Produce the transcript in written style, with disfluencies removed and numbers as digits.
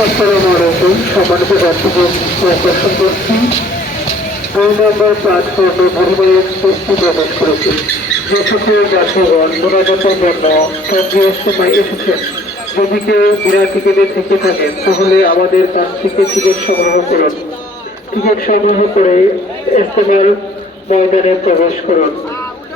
আসসালামু আলাইকুম, সম্মানিত দর্শক আকর্ষণ করছি 2 নম্বর প্ল্যাটফর্মে বুড়িমারি এক্সপ্রেসটি প্রবেশ করেছে। যে সকল যাত্রীগণ মোনাজাতের জন্য কেন্দ্রীয় সময় এসেছেন, যদি কেউ বিনা টিকিটে থেকে থাকেন তাহলে আমাদের কাছ থেকে টিকিট সংগ্রহ করুন। টিকিট সংগ্রহ করে ইজতেমার ময়দানে প্রবেশ করুন।